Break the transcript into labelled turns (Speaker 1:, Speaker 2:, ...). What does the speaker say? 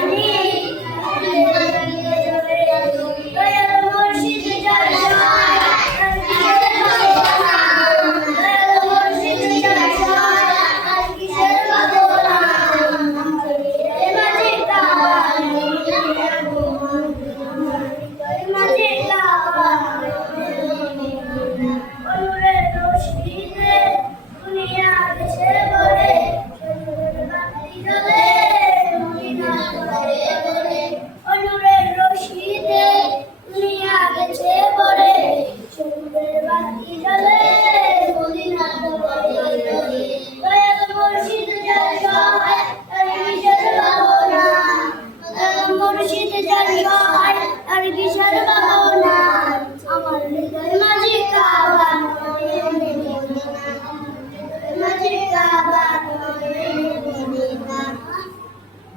Speaker 1: compañía. Vishal